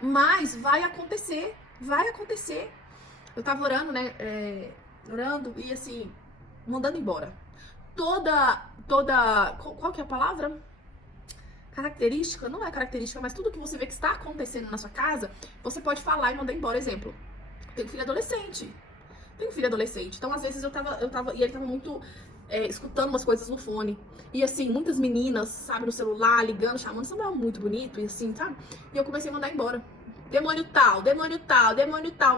mas vai acontecer, vai acontecer. Eu tava orando, né, orando e assim, mandando embora. Qual que é a palavra? Característica, não é característica, mas tudo que você vê que está acontecendo na sua casa, você pode falar e mandar embora. Exemplo, tenho filho adolescente. Então, às vezes, e ele tava muito escutando umas coisas no fone. E assim, muitas meninas, sabe, no celular, ligando, chamando, isso não é muito bonito, e assim, sabe? E eu comecei a mandar embora. Demônio tal, vai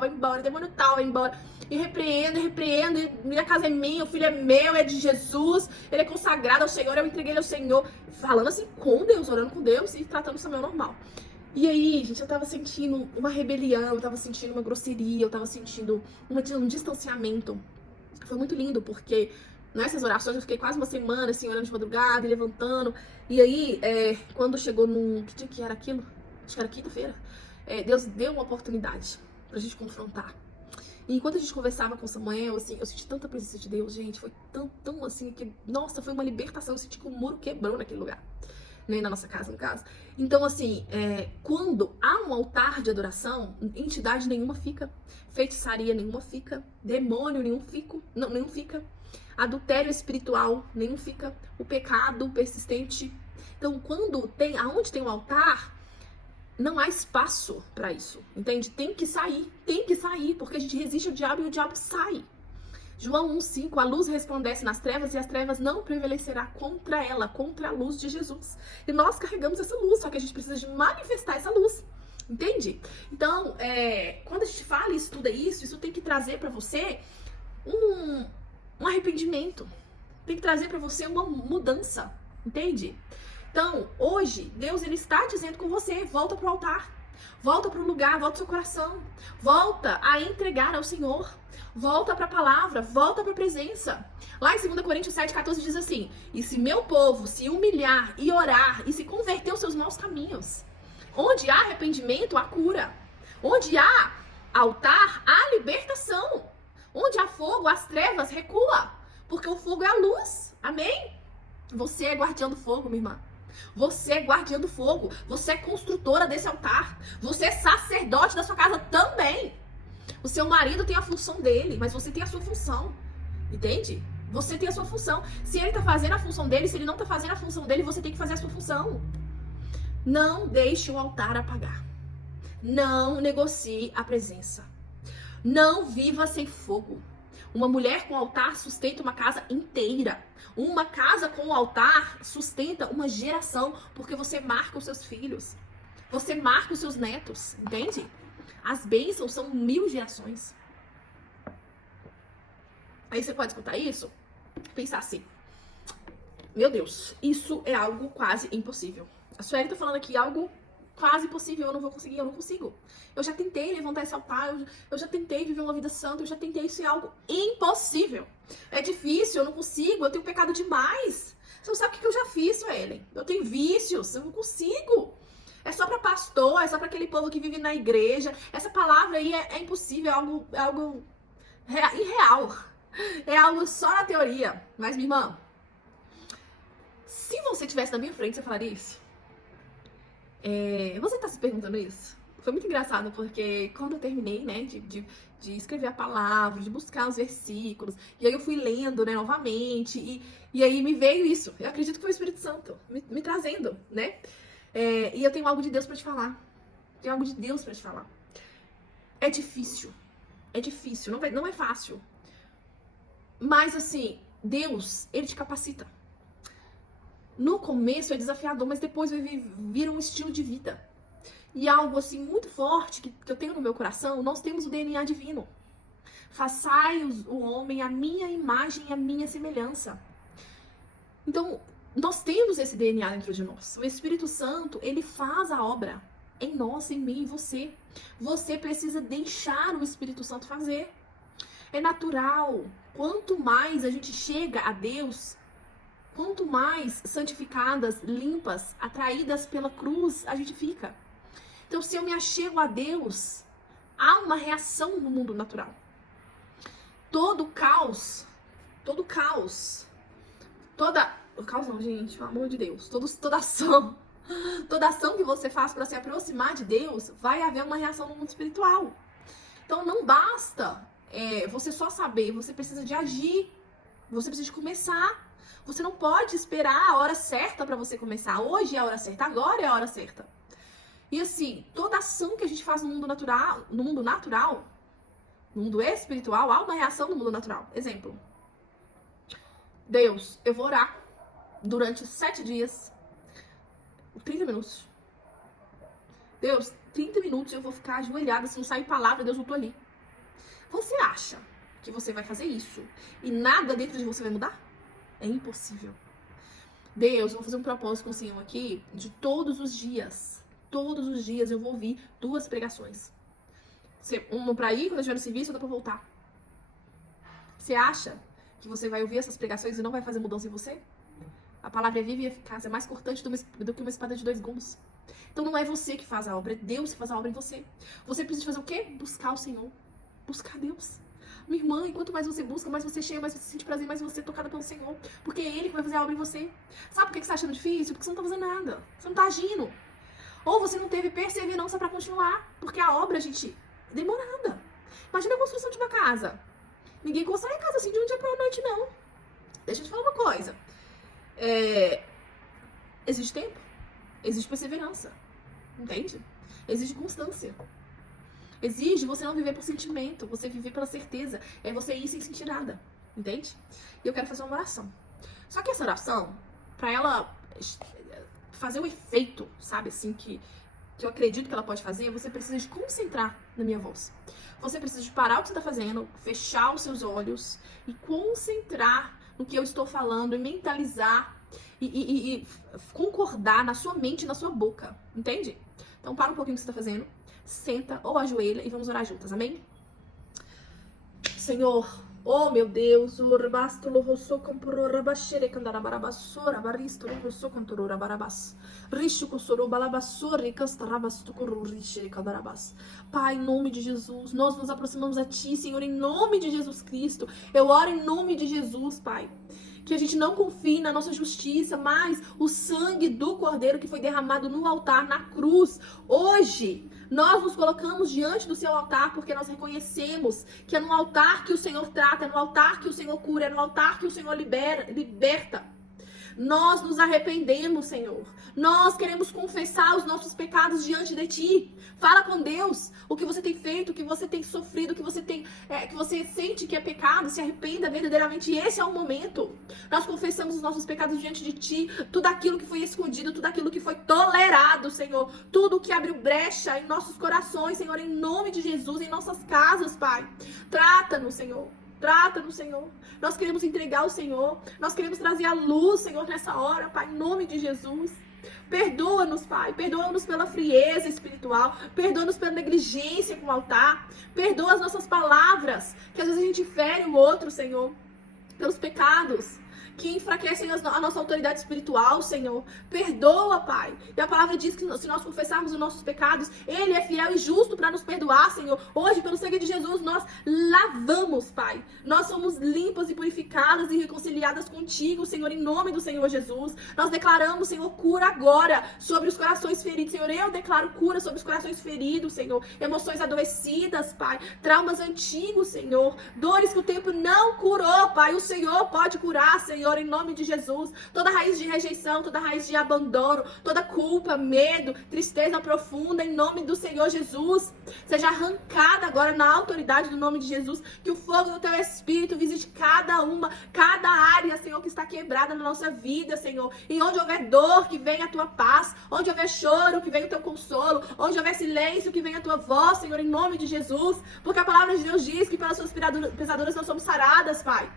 embora, demônio tal, vai embora. E repreendo, e minha casa é minha, o filho é meu, é de Jesus, ele é consagrado ao Senhor, eu entreguei ele ao Senhor. Falando assim com Deus, orando com Deus e tratando isso meu normal. E aí, gente, eu tava sentindo uma rebelião, eu tava sentindo uma grosseria, eu tava sentindo um distanciamento. Foi muito lindo, porque nessas orações eu fiquei quase uma semana, assim, orando de madrugada e levantando. E aí, quando chegou que dia que era aquilo? Acho que era quinta-feira. Deus deu uma oportunidade pra gente confrontar. E enquanto a gente conversava com Samuel, assim, eu senti tanta presença de Deus, gente, foi tão assim, que, nossa, foi uma libertação, eu senti que o muro quebrou naquele lugar, né, na nossa casa, no caso. Então, assim, quando há um altar de adoração, entidade nenhuma fica, feitiçaria nenhuma fica, demônio nenhum fica, adultério espiritual nenhum fica, o pecado persistente. Então, aonde tem um altar, não há espaço para isso, entende? Tem que sair, porque a gente resiste ao diabo e o diabo sai. João 1,5, a luz resplandece nas trevas e as trevas não prevalecerá contra ela, contra a luz de Jesus. E nós carregamos essa luz, só que a gente precisa de manifestar essa luz, entende? Então, quando a gente fala e estuda isso tem que trazer para você um arrependimento, tem que trazer para você uma mudança, entende? Então, hoje, Deus, ele está dizendo com você, volta pro altar, volta pro lugar, volta pro seu coração, volta a entregar ao Senhor, volta pra palavra, volta pra presença. Lá em 2 Coríntios 7,14 diz assim, e se meu povo se humilhar e orar e se converter aos seus maus caminhos, onde há arrependimento, há cura, onde há altar, há libertação, onde há fogo, as trevas recua, porque o fogo é a luz, amém? Você é guardião do fogo, minha irmã. Você é guardiã do fogo, você é construtora desse altar, você é sacerdote da sua casa também. O seu marido tem a função dele, mas você tem a sua função, entende? Você tem a sua função. Se ele tá fazendo a função dele, se ele não tá fazendo a função dele, você tem que fazer a sua função. Não deixe o altar apagar. Não negocie a presença. Não viva sem fogo. Uma mulher com altar sustenta uma casa inteira. Uma casa com altar sustenta uma geração, porque você marca os seus filhos. Você marca os seus netos, entende? As bênçãos são 1000 gerações. Aí você pode escutar isso, pensar assim, meu Deus, isso é algo quase impossível. A Sueli tá falando aqui algo quase impossível, eu não vou conseguir, eu não consigo. Eu já tentei levantar esse altar, eu já tentei viver uma vida santa, eu já tentei, isso é algo impossível. É difícil, eu não consigo, eu tenho pecado demais. Você não sabe o que eu já fiz, Sueli. Eu tenho vícios, eu não consigo. É só pra pastor, é só pra aquele povo que vive na igreja. Essa palavra aí é impossível, é algo irreal. É algo só na teoria. Mas, minha irmã, se você estivesse na minha frente, você falaria isso? Você tá se perguntando isso? Foi muito engraçado, porque quando eu terminei, né, de escrever a palavra, de buscar os versículos, e aí eu fui lendo, né, novamente, e aí me veio isso. Eu acredito que foi o Espírito Santo me trazendo, né? E eu tenho algo de Deus pra te falar. Tenho algo de Deus pra te falar. É difícil, não é fácil. Mas assim, Deus, ele te capacita. No começo é desafiador, mas depois vira um estilo de vida. E algo assim muito forte que eu tenho no meu coração, nós temos o DNA divino. Façai o homem a minha imagem e a minha semelhança. Então, nós temos esse DNA dentro de nós. O Espírito Santo, ele faz a obra em nós, em mim, em você. Você precisa deixar o Espírito Santo fazer. É natural. Quanto mais a gente chega a Deus, quanto mais santificadas, limpas, atraídas pela cruz a gente fica. Então, se eu me achego a Deus, há uma reação no mundo natural. Todo caos, toda Caos não, gente, pelo amor de Deus. Toda ação que você faz para se aproximar de Deus, vai haver uma reação no mundo espiritual. Então não basta você só saber, você precisa de agir. Você precisa de começar. Você não pode esperar a hora certa para você começar. Hoje é a hora certa, agora é a hora certa. E assim, toda ação que a gente faz no mundo natural, no mundo espiritual, há uma reação no mundo natural. Exemplo. Deus, eu vou orar durante 7 dias, 30 minutos. Deus, 30 minutos eu vou ficar ajoelhada, se não sair palavra, Deus, eu tô ali. Você acha que você vai fazer isso e nada dentro de você vai mudar? É impossível. Deus, eu vou fazer um propósito com o Senhor aqui de todos os dias. Todos os dias eu vou ouvir 2 pregações. Uma pra ir, quando eu estiver no serviço, outra pra voltar. Você acha que você vai ouvir essas pregações e não vai fazer mudança em você? A palavra é viva e eficaz, é mais cortante do que uma espada de 2 gumes. Então não é você que faz a obra, é Deus que faz a obra em você. Você precisa fazer o quê? Buscar o Senhor. Buscar Deus. Minha irmã, quanto mais você busca, mais você chega, mais você sente prazer, mais você é tocada pelo Senhor. Porque é Ele que vai fazer a obra em você. Sabe por que você tá achando difícil? Porque você não tá fazendo nada. Você não tá agindo. Ou você não teve perseverança pra continuar. Porque a obra, gente, é demorada. Imagina a construção de uma casa. Ninguém constrói casa assim de um dia pra noite, não. Deixa eu te falar uma coisa. Existe tempo. Existe perseverança. Entende? Exige constância. Exige você não viver por sentimento, você viver pela certeza. É você ir sem sentir nada. Entende? E eu quero fazer uma oração. Só que essa oração, pra ela fazer o efeito, sabe, assim, que eu acredito que ela pode fazer, você precisa de concentrar na minha voz. Você precisa de parar o que você tá fazendo, fechar os seus olhos e concentrar no que eu estou falando e mentalizar e concordar na sua mente e na sua boca. Entende? Então para um pouquinho o que você tá fazendo. Senta ou ajoelha e vamos orar juntas, amém? Senhor, oh meu Deus, Pai, em nome de Jesus, nós nos aproximamos a Ti, Senhor, em nome de Jesus Cristo. Eu oro em nome de Jesus, Pai. Que a gente não confie na nossa justiça, mas o sangue do Cordeiro que foi derramado no altar, na cruz. Hoje, nós nos colocamos diante do seu altar porque nós reconhecemos que é no altar que o Senhor trata, é no altar que o Senhor cura, é no altar que o Senhor liberta. Nós nos arrependemos, Senhor. Nós queremos confessar os nossos pecados diante de Ti. Fala com Deus o que você tem feito, o que você tem sofrido, o que você tem, que você sente que é pecado. Se arrependa verdadeiramente. E esse é o momento. Nós confessamos os nossos pecados diante de Ti. Tudo aquilo que foi escondido, tudo aquilo que foi tolerado, Senhor. Tudo que abriu brecha em nossos corações, Senhor, em nome de Jesus, em nossas casas, Pai. Trata-nos, Senhor. Trata-nos, Senhor. Nós queremos entregar ao Senhor. Nós queremos trazer a luz, Senhor, nessa hora, Pai, em nome de Jesus. Perdoa-nos, Pai. Perdoa-nos pela frieza espiritual. Perdoa-nos pela negligência com o altar. Perdoa as nossas palavras, que às vezes a gente fere o outro, Senhor, pelos pecados que enfraquecem a nossa autoridade espiritual, Senhor. Perdoa, Pai. E a palavra diz que se nós confessarmos os nossos pecados, Ele é fiel e justo para nos perdoar, Senhor. Hoje, pelo sangue de Jesus, nós lavamos, Pai. Nós somos limpas e purificadas e reconciliadas contigo, Senhor, em nome do Senhor Jesus. Nós declaramos, Senhor, cura agora sobre os corações feridos. Senhor, eu declaro cura sobre os corações feridos, Senhor. Emoções adoecidas, Pai. Traumas antigos, Senhor. Dores que o tempo não curou, Pai. O Senhor pode curar, Senhor, em nome de Jesus. Toda raiz de rejeição, toda raiz de abandono, toda culpa, medo, tristeza profunda, em nome do Senhor Jesus, seja arrancada agora na autoridade do nome de Jesus. Que o fogo do Teu Espírito visite cada área, Senhor, que está quebrada na nossa vida, Senhor. E onde houver dor, que venha a Tua paz. Onde houver choro, que venha o Teu consolo. Onde houver silêncio, que venha a Tua voz, Senhor, em nome de Jesus. Porque a palavra de Deus diz que pelas Suas pisaduras nós somos saradas, Pai.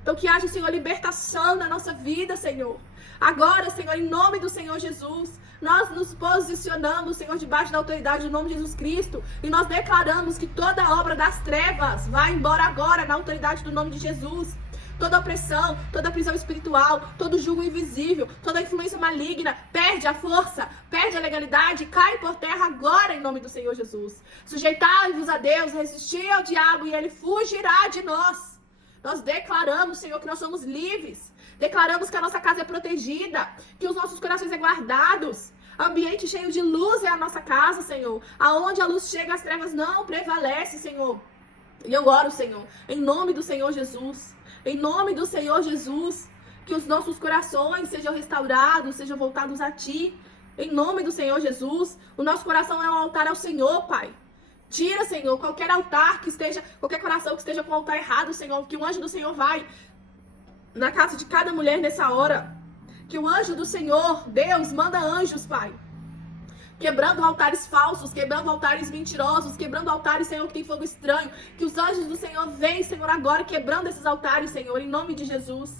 Então que haja, Senhor, libertação na nossa vida, Senhor. Agora, Senhor, em nome do Senhor Jesus, nós nos posicionamos, Senhor, debaixo da autoridade do nome de Jesus Cristo. E nós declaramos que toda obra das trevas vai embora agora na autoridade do nome de Jesus. Toda opressão, toda prisão espiritual, todo jugo invisível, toda influência maligna, perde a força, perde a legalidade, cai por terra agora em nome do Senhor Jesus. Sujeitai-vos a Deus, resistir ao diabo e ele fugirá de nós. Nós declaramos, Senhor, que nós somos livres. Declaramos que a nossa casa é protegida, que os nossos corações é guardados. Ambiente cheio de luz é a nossa casa, Senhor. Aonde a luz chega, as trevas não prevalecem, Senhor. E eu oro, Senhor, em nome do Senhor Jesus. Em nome do Senhor Jesus. Que os nossos corações sejam restaurados, sejam voltados a Ti. Em nome do Senhor Jesus. O nosso coração é um altar ao Senhor, Pai. Tira, Senhor, qualquer altar que esteja, qualquer coração que esteja com o altar errado, Senhor. Que o anjo do Senhor vai na casa de cada mulher nessa hora. Que o anjo do Senhor, Deus, manda anjos, Pai. Quebrando altares falsos, quebrando altares mentirosos, quebrando altares, Senhor, que tem fogo estranho. Que os anjos do Senhor venham, Senhor, agora quebrando esses altares, Senhor, em nome de Jesus.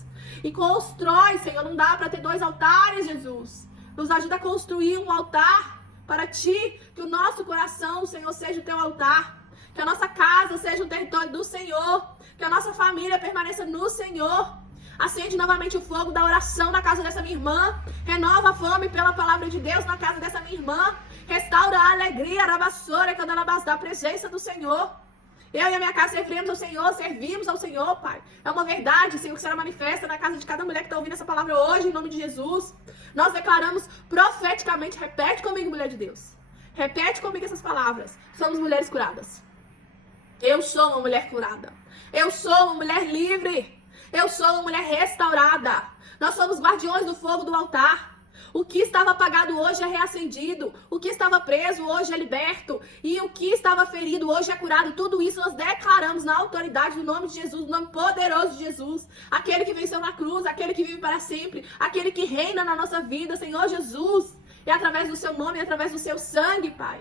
E constrói, Senhor, não dá para ter 2 altares, Jesus. Nos ajuda a construir um altar para Ti. Que o nosso coração, Senhor, seja o Teu altar. Que a nossa casa seja o território do Senhor. Que a nossa família permaneça no Senhor. Acende novamente o fogo da oração na casa dessa minha irmã. Renova a fome pela palavra de Deus na casa dessa minha irmã. Restaura a alegria, da presença do Senhor. Eu e a minha casa servimos ao Senhor, Pai. É uma verdade, Senhor, que será manifesta na casa de cada mulher que está ouvindo essa palavra hoje, em nome de Jesus. Nós declaramos profeticamente, repete comigo, mulher de Deus. Repete comigo essas palavras. Somos mulheres curadas. Eu sou uma mulher curada. Eu sou uma mulher livre. Eu sou uma mulher restaurada. Nós somos guardiões do fogo do altar. O que estava apagado hoje é reacendido. O que estava preso hoje é liberto. E o que estava ferido hoje é curado. Tudo isso nós declaramos na autoridade do nome de Jesus, no nome poderoso de Jesus. Aquele que venceu na cruz, aquele que vive para sempre, aquele que reina na nossa vida, Senhor Jesus. E através do seu nome, através do seu sangue, Pai.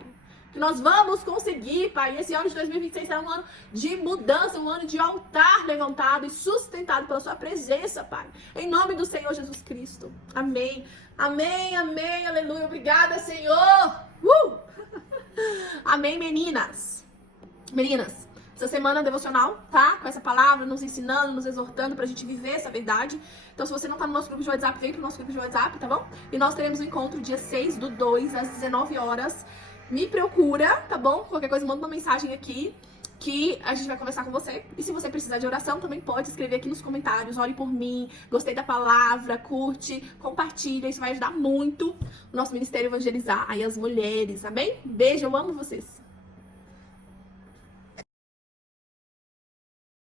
Que nós vamos conseguir, Pai. Esse ano de 2026 será um ano de mudança, um ano de altar levantado e sustentado pela sua presença, Pai. Em nome do Senhor Jesus Cristo. Amém. Amém, amém, aleluia. Obrigada, Senhor. Amém, meninas. Meninas, essa semana devocional, tá? Com essa palavra, nos ensinando, nos exortando pra gente viver essa verdade. Então, se você não tá no nosso grupo de WhatsApp, vem pro nosso grupo de WhatsApp, tá bom? E nós teremos um encontro dia 6/2, às 19 horas. Me procura, tá bom? Qualquer coisa, manda uma mensagem aqui que a gente vai conversar com você. E se você precisar de oração, também pode escrever aqui nos comentários. Ore por mim, gostei da palavra, curte, compartilha. Isso vai ajudar muito o nosso ministério a evangelizar aí as mulheres, amém? Beijo, eu amo vocês.